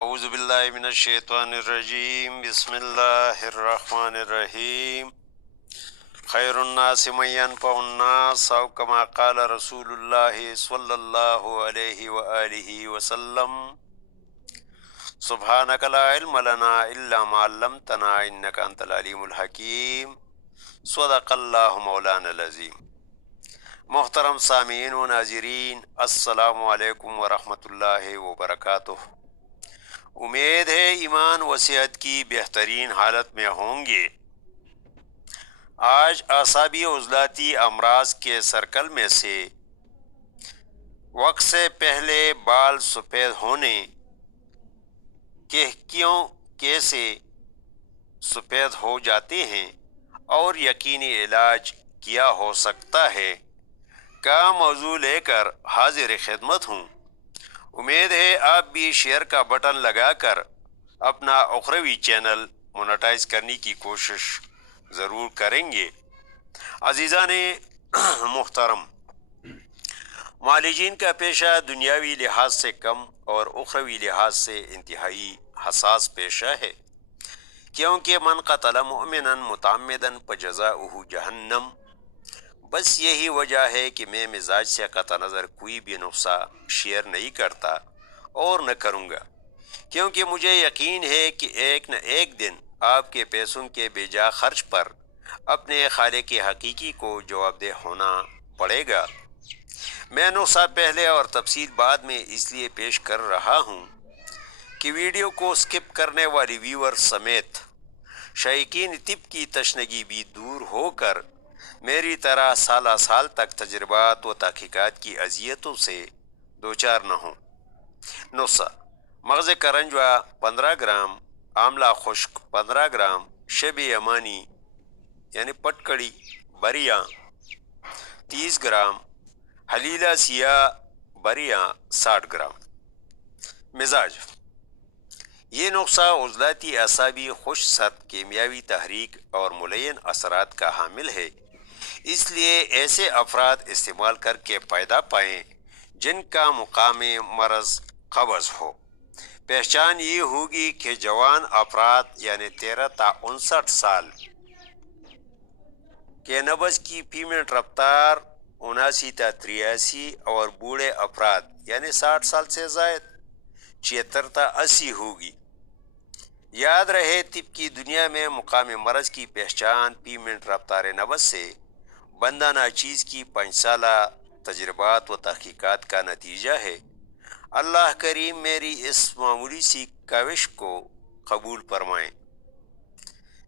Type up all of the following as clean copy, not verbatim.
اعوذ باللہ من الشیطان الرجیم بسم اللہ الرحمن الرحیم خیر الناس من ينفع الناس او کما قال رسول اللہ صلی اللہ علیہ وآلہ وسلم سبحانک لا علم لنا الا ما علمتنا انک انت العلیم الحکیم صدق اللہ مولانا العظیم۔ محترم سامعین و ناظرین، السلام علیکم ورحمۃ اللہ وبرکاتہ۔ امید ہے ایمان و صحت کی بہترین حالت میں ہوں گے۔ آج اعصابی عضلاتی امراض کے سرکل میں سے وقت سے پہلے بال سفید ہونے کے کیسے سفید ہو جاتے ہیں اور یقینی علاج کیا ہو سکتا ہے کا موضوع لے کر حاضر خدمت ہوں۔ امید ہے آپ بھی شیئر کا بٹن لگا کر اپنا اخروی چینل مونیٹائز کرنے کی کوشش ضرور کریں گے۔ عزیزان محترم، معالجین کا پیشہ دنیاوی لحاظ سے کم اور اخروی لحاظ سے انتہائی حساس پیشہ ہے، کیونکہ من قتل مؤمنا متعمدا فجزاؤہ جہنم۔ بس یہی وجہ ہے کہ میں مزاج سے قطع نظر کوئی بھی نقصہ شیئر نہیں کرتا اور نہ کروں گا، کیونکہ مجھے یقین ہے کہ ایک نہ ایک دن آپ کے پیسوں کے بے جا خرچ پر اپنے خالق حقیقی کو جواب دہ ہونا پڑے گا۔ میں نقصہ پہلے اور تفصیل بعد میں اس لیے پیش کر رہا ہوں کہ ویڈیو کو سکپ کرنے والی ویور سمیت شائقین طب کی تشنگی بھی دور ہو کر میری طرح سالہ سال تک تجربات و تحقیقات کی اذیتوں سے دوچار نہ ہوں۔ نسخہ: مغز کرنجوا 15 گرام، آملہ خشک 15 گرام، شب یمانی یعنی پٹکڑی بریاں 30 گرام، حلیلہ سیاہ بریاں 60 گرام۔ مزاج: یہ نسخہ عضلاتی اعصابی خوش سرد کیمیاوی تحریک اور ملین اثرات کا حامل ہے، اس لیے ایسے افراد استعمال کر کے فائدہ پائیں جن کا مقام مرض قبض ہو۔ پہچان یہ ہوگی کہ جوان افراد یعنی 13 تا 59 سال کے نبض کی فی منٹ رفتار 79 تا 83 اور بوڑھے افراد یعنی 60 سال سے زائد 76 تا 80 ہوگی۔ یاد رہے، طب کی دنیا میں مقام مرض کی پہچان فی منٹ رفتار نبض سے بندہ ناچیز کی 5 سالہ تجربات و تحقیقات کا نتیجہ ہے۔ اللہ کریم میری اس معمولی سی کاوش کو قبول فرمائیں۔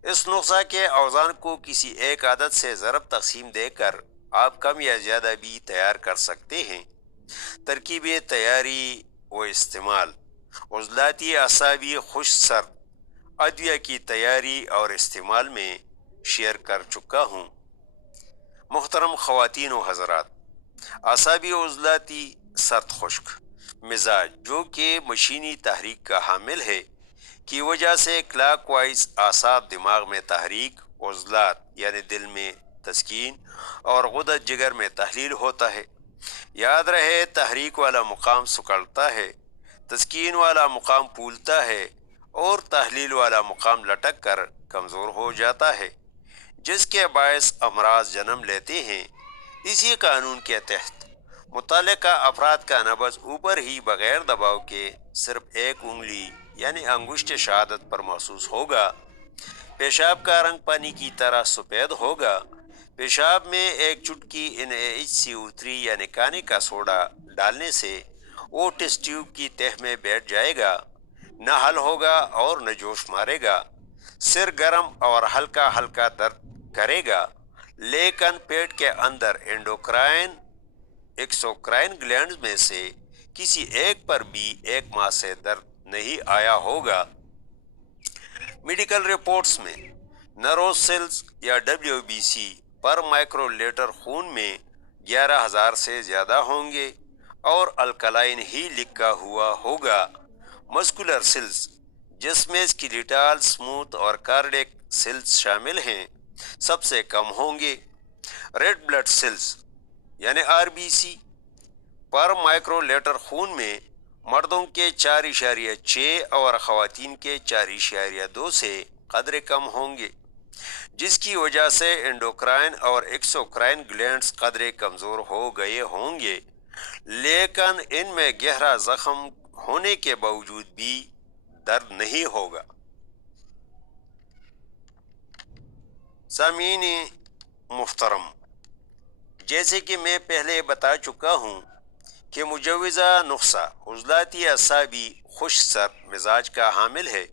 اس نسخہ کے اوزان کو کسی ایک عدد سے ضرب تقسیم دے کر آپ کم یا زیادہ بھی تیار کر سکتے ہیں۔ ترکیب تیاری و استعمال: عضلاتی اعصابی خوش سرد ادویہ کی تیاری اور استعمال میں شیئر کر چکا ہوں۔ محترم خواتین و حضرات، اعصابی عضلاتی سرد خشک مزاج جو کہ مشینی تحریک کا حامل ہے کی وجہ سے کلاک وائز اعصاب دماغ میں تحریک، عضلات یعنی دل میں تسکین اور غدد جگر میں تحلیل ہوتا ہے۔ یاد رہے، تحریک والا مقام سکڑتا ہے، تسکین والا مقام پھولتا ہے اور تحلیل والا مقام لٹک کر کمزور ہو جاتا ہے، جس کے باعث امراض جنم لیتے ہیں۔ اسی قانون کے تحت متعلقہ افراد کا نبض اوپر ہی بغیر دباؤ کے صرف ایک انگلی یعنی انگشت شہادت پر محسوس ہوگا۔ پیشاب کا رنگ پانی کی طرح سفید ہوگا۔ پیشاب میں ایک چٹکی NaHCO3 یعنی کانے کا سوڈا ڈالنے سے وہ ٹیسٹ ٹیوب کی تہ میں بیٹھ جائے گا، نہ حل ہوگا اور نہ جوش مارے گا۔ سر گرم اور ہلکا ہلکا درد کرے گا، لیکن پیٹ کے اندر اینڈوکرائن ایکسوکرائن گلینڈز میں سے کسی ایک پر بھی 1 ماہ سے درد نہیں آیا ہوگا۔ میڈیکل رپورٹس میں نروز سیلز یا WBC پر مائکرو لیٹر خون میں 11,000 سے زیادہ ہوں گے اور الکلائن ہی لکھا ہوا ہوگا۔ مسکولر سیلز جس میں اسکیلیٹل، اسموتھ اور کارڈیک سیلز شامل ہیں سب سے کم ہوں گے۔ ریڈ بلڈ سیلز یعنی RBC پر مائکرو لیٹر خون میں مردوں کے 4.6 اور خواتین کے 4.2 سے قدر کم ہوں گے، جس کی وجہ سے انڈوکرائن اور ایکسوکرائن گلینڈز قدرے کمزور ہو گئے ہوں گے، لیکن ان میں گہرا زخم ہونے کے باوجود بھی درد نہیں ہوگا۔ سامعین محترم، جیسے کہ میں پہلے بتا چکا ہوں کہ مجوزہ نسخہ عضلاتی اعصابی خشک سر مزاج کا حامل ہے،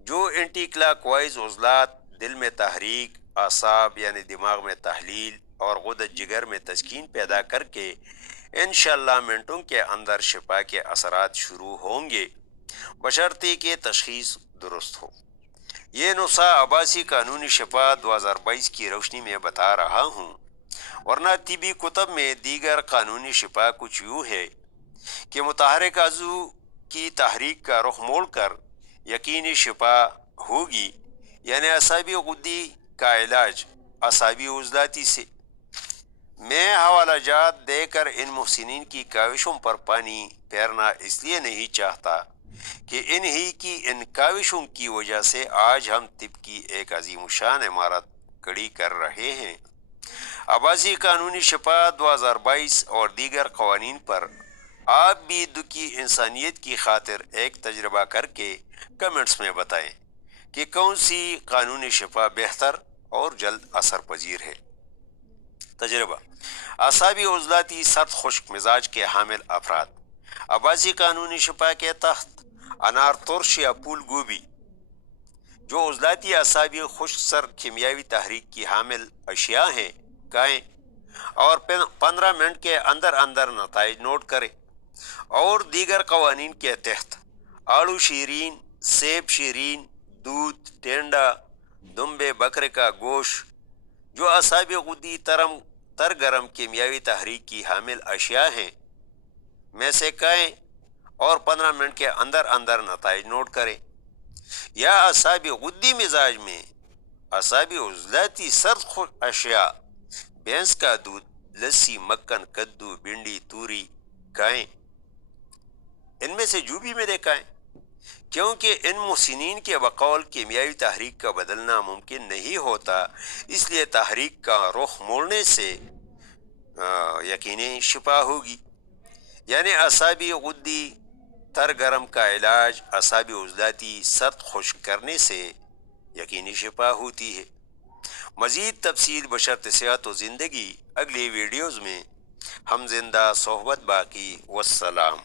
جو اینٹی کلاک وائز عضلات، دل میں تحریک، اعصاب یعنی دماغ میں تحلیل اور غدد جگر میں تسکین پیدا کر کے انشاءاللہ منٹوں کے اندر شفا کے اثرات شروع ہوں گے، بشرطے کہ تشخیص درست ہو۔ یہ نسخہ عباسی قانونی شفا 2022 کی روشنی میں بتا رہا ہوں، ورنہ طبی کتب میں دیگر قانونی شفا کچھ یوں ہے کہ متحرک عضو کی تحریک کا رخ موڑ کر یقینی شفا ہوگی، یعنی اعصابی غدی کا علاج اعصابی عضلاتی سے۔ میں حوالہ جات دے کر ان محسنین کی کاوشوں پر پانی پھیرنا اس لیے نہیں چاہتا کہ انہی کی ان کاوشوں کی وجہ سے آج ہم طب کی ایک عظیم شان عمارت کھڑی کر رہے ہیں۔ عباسی قانونی شفا 2022 اور دیگر قوانین پر آپ بھی دکی انسانیت کی خاطر ایک تجربہ کر کے کمنٹس میں بتائیں کہ کون سی قانونی شفا بہتر اور جلد اثر پذیر ہے۔ تجربہ: اعصابی عضلاتی سرد خشک مزاج کے حامل افراد عباسی قانونی شفا کے تحت انار ترش یا پھول گوبھی، جو عضلاتی اعصابی خشک سر کیمیاوی تحریک کی حامل اشیاء ہیں، کھائیں اور 15 منٹ کے اندر اندر نتائج نوٹ کریں۔ اور دیگر قوانین کے تحت آڑو شیرین، سیب شیرین، دودھ، ٹینڈا، دمبے بکرے کا گوشت، جو اعصابی غدی ترگرم کیمیاوی تحریک کی حامل اشیاء ہیں، میں سے کھائیں اور 15 منٹ کے اندر اندر نتائج نوٹ کریں۔ یا اعصابی غدی مزاج میں اعصابی عضلاتی سرد خشک اشیاء، بھینس کا دودھ، لسی، مکھن، کدو، بھنڈی، توری کھائیں۔ ان میں سے جو بھی میرے کھائیں، کیونکہ ان محسنین کے بقول کیمیاوی تحریک کا بدلنا ممکن نہیں ہوتا، اس لیے تحریک کا رخ موڑنے سے یقینی شفا ہوگی، یعنی اعصابی غدی ترگرم کا علاج اعصابی عضلاتی سرد خشک کرنے سے یقینی شفا ہوتی ہے۔ مزید تفصیل بشرط صحت و زندگی اگلی ویڈیوز میں ہم زندہ صحبت باقی، والسلام۔